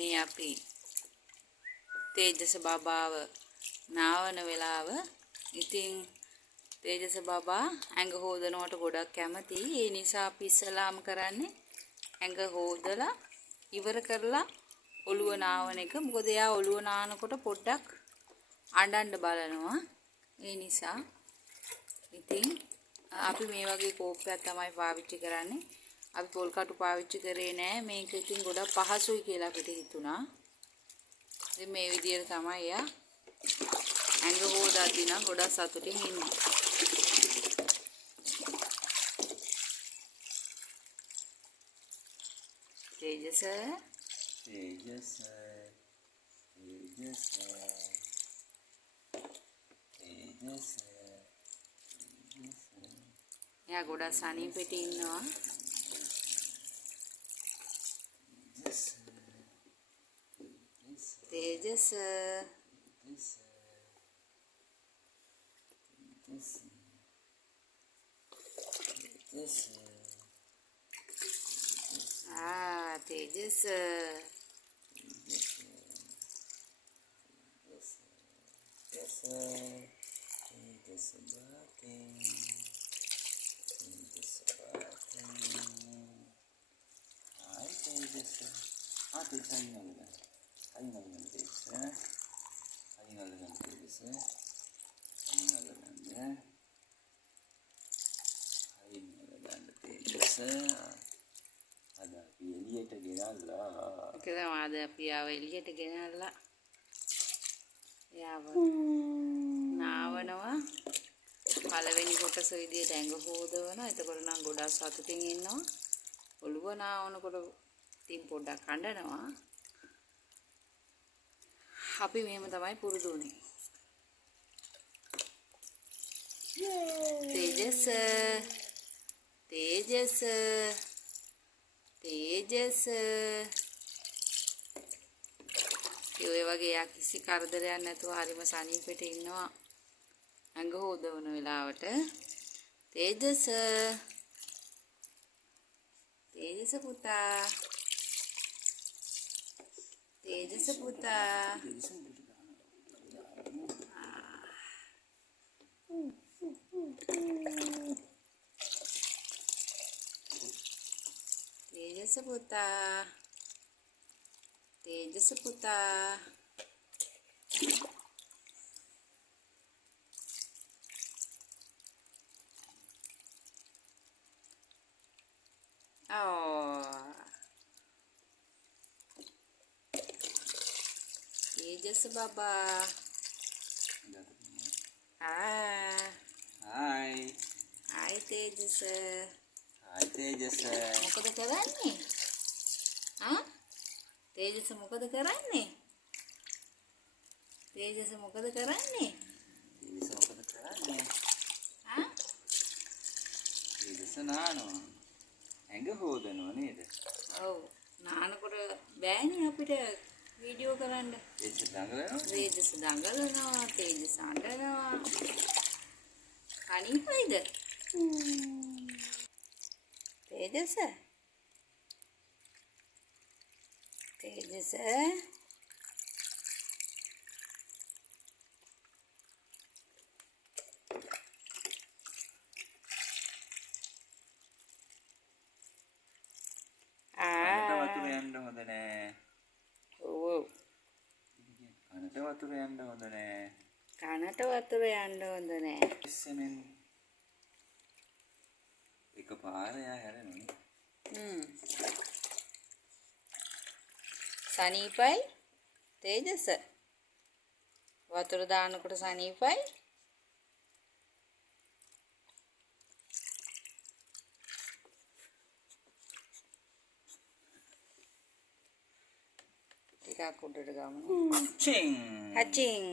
මේ අපි තේජස බබාව නාවන වෙලාව. ඉතින් තේජස බබා ඇඟ හොදනවට ගොඩක් කැමතියි. ඒ නිසා අපි ඉස්සලාම කරන්නේ ඇඟ හොදලා ඉවර කරලා ඔළුව නාවන එක. මොකද එයා ඔළුව නානකොට පොඩ්ඩක් අඬන්න බලනවා. ඒ නිසා ඉතින් අපි මේ වගේ කෝප්පයක් තමයි පාවිච්චි කරන්නේ. අපි පොල් කටු පාවිච්චි කරේ නෑ. මේක ඉතින් ගොඩක් පහසුයි කියලා අපිට හිතුණා. ඉතින් මේ විදිහට තමයි එයා ඇඟ හොදද්දී නම් ගොඩක් සතුටින් ඉන්නේ. තේජස එයා ගොඩක් සනීපෙට ඉන්නවා. තේජස තේජස අද අපි ආව එළියට ගෙනල්ලා යාව නාවනවා. පළවෙනි කොටස විදියට ඇඟ හොදවනවා. එතකොට නම් ගොඩක් සතුටින් ඉන්නවා. ඔළුව නාවනකොට ඉතින් පොඩ්ඩක් අඬනවා. අපි මෙහෙම තමයි පුරුදු වුනේ. තේජස තේජස තේජස ඒ වගේ යා කිසි කරදරයක් නැතුව හරිම සනීපෙට ඉන්නවා ඇඟ හොදවන වෙලාවට. තේජස තේජස පුතා තේජස පුතා තේජස පුතා තේජස පුතා තේජස බබා Hai තේජස මොකද කරන්නේ? තේජස මොකද කරන්නේ? තේජස මොකද කරන්නේ? තේජස නානවා. ඇඟ හොදනවා නේද? ඔව්. නානකොට බෑනේ අපිට වීඩියෝ කරන්න. තේජස දඟලනවා. තේජස දඟලනවා. තේජස අඬනවා. අනිපයිද? තේජස තේජස කනට වතුර යන්න හොඳ නෑ. ඔව් කනට වතුර යන්න හොඳ නෑ. කනට වතුර යන්න හොඳ නෑ. ඉස්සෙනෙන් එකපාර යා හැරෙනවා. සනීපයි තේජස වතුර දානකොට සනීපයි. ටිකක් උඩට ගමු. හචින්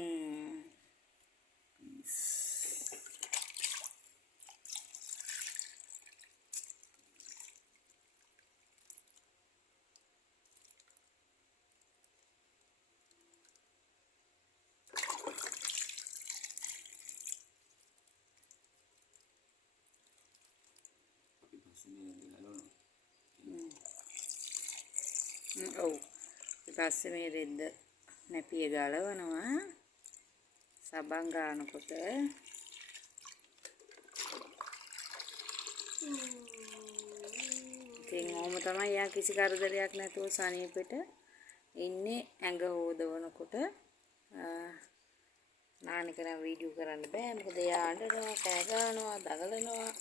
ඔව් ඊට පස්සේ මේ රෙද්ද නැපිය ගලවනවා. සබන් ගන්නකොට ඉතින් ඔහොම තමයි යා කිසි කරදරයක් නැතුව සනීපෙට ඉන්නේ. ඇඟ හොදවනකොට නානික නම් වීඩියෝ කරන්න බෑ. මොකද එයා අඬනවා, කෑ ගන්නවා, දඟලනවා.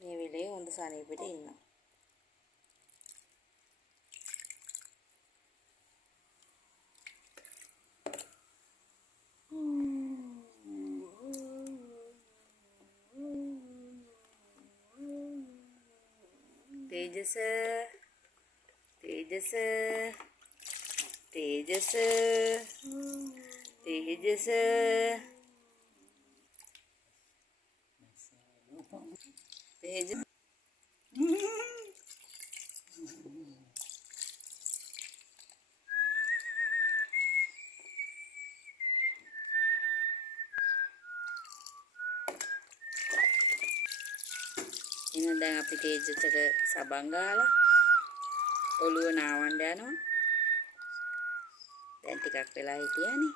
මේ වෙලේ හොඳ සනීපෙට ඉන්නවා. තේජස තේජස තේජස තේජස තේජස එහෙනම් දැන් අපි තේජසට සබන් ගාලා ඔළුව නාවන්න යනවා. දැන් ටිකක් වෙලා හිටියානේ.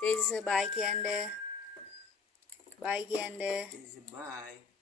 තේජස බයි කියන්නේ. බයි කියන්නේ. Bye.